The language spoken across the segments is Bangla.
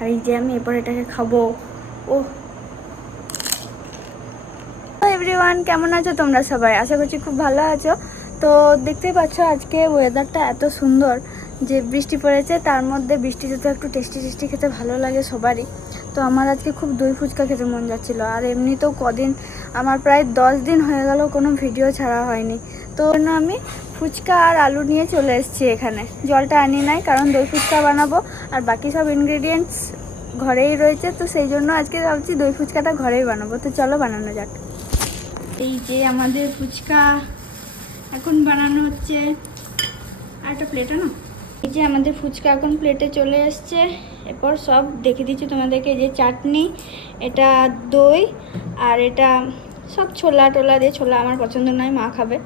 আর এই যে আমি এরপর এটাকে খাবো। ও এভরিওয়ান, কেমন আছো তোমরা সবাই? আশা করছি খুব ভালো আছো। তো দেখতেই পাচ্ছ আজকে ওয়েদারটা এত সুন্দর যে বৃষ্টি পড়েছে, তার মধ্যে বৃষ্টিতে তো একটু টেস্টি টেস্টি খেতে ভালো লাগে সবারই। তো আমার আজকে খুব দই ফুচকা খেতে মন যাচ্ছিলো। আর এমনিতেও কদিন আমার প্রায় 10 দিন হয়ে গেল কোনো ভিডিও ছাড়া হয়নি। তো আমি ফুচকা আর আলু নিয়ে চলে এসেছি এখানে। জলটা আনি নাই, কারণ দই ফুচকা বানাবো আর বাকি সব ইনগ্রেডিয়েন্টস ঘরেই রয়েছে। তো সেই জন্য আজকে ভাবছি দই ফুচকাটা ঘরেই বানাবো। তো চলো বানানো যাক। এই যে আমাদের ফুচকা এখন বানানো হচ্ছে। আর একটা প্লেটে না, এই যে আমাদের ফুচকা এখন প্লেটে চলে এসছে। এরপর সব দেখে দিচ্ছি তোমাদেরকে। যে চাটনি, এটা দই, আর এটা সব ছোলা টোলা দিয়ে, ছোলা আমার পছন্দ নয়, মা খাবে।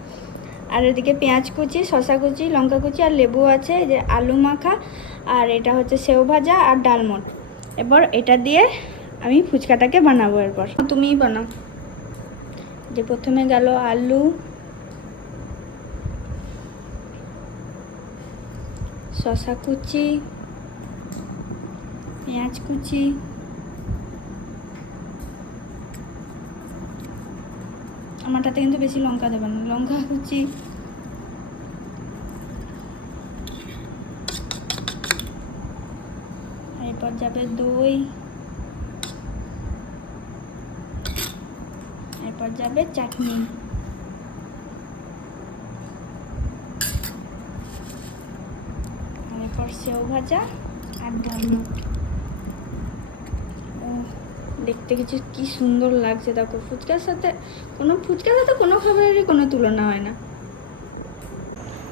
আর এদিকে পেঁয়াজ কুচি, শসা কুচি, লঙ্কা কুচি আর লেবু আছে। যে আলু মাখা, আর এটা হচ্ছে সেও ভাজা আর ডালমট। এরপর এটা দিয়ে আমি ফুচকাটাকে বানাবো। এরপর তুমিই বানাও। যে প্রথমে গেল আলু, শসা কুচি, পেঁয়াজ কুচি, আমারটাতে কিন্তু বেশি লঙ্কা দেবেন না, লঙ্কা কুচি, এরপর যাবে দই, এরপর যাবে চাটনি, এরপর সেও ভাজা আর ডালমট। দেখতে কিছু কি সুন্দর লাগছে দেখো। ফুচকার সাথে কোনো খাবারেরই কোনো তুলনা হয় না।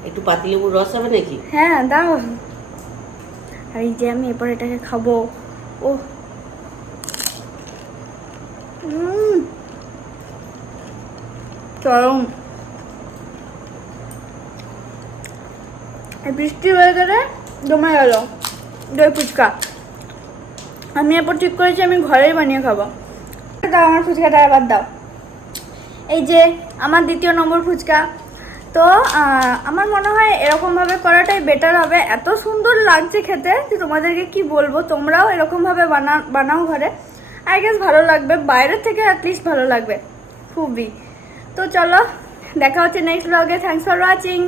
একটু পাতিলেবুর রস হবে নাকি? হ্যাঁ দাও। আর এই যে আমি এরপর এটাকে খাবো। ও চরম। বৃষ্টি হয়ে গেলে জমে গেল দই ফুচকা। আমি এরপর ঠিক করেছি আমি ঘরেই বানিয়ে খাবো। দাও আমার ফুচকাটা আবার দাও। এই যে আমার দ্বিতীয় নম্বর ফুচকা। তো আমার মনে হয় এরকমভাবে করাটাই বেটার হবে। এত সুন্দর লাগছে খেতে যে তোমাদেরকে কি বলবো। তোমরাও এরকমভাবে বানাও ঘরে, আই গেস ভালো লাগবে। বাইরের থেকে অ্যাটলিস্ট ভালো লাগবে খুবই। তো চলো দেখা হচ্ছে নেক্সট ব্লগে। Thanks for watching.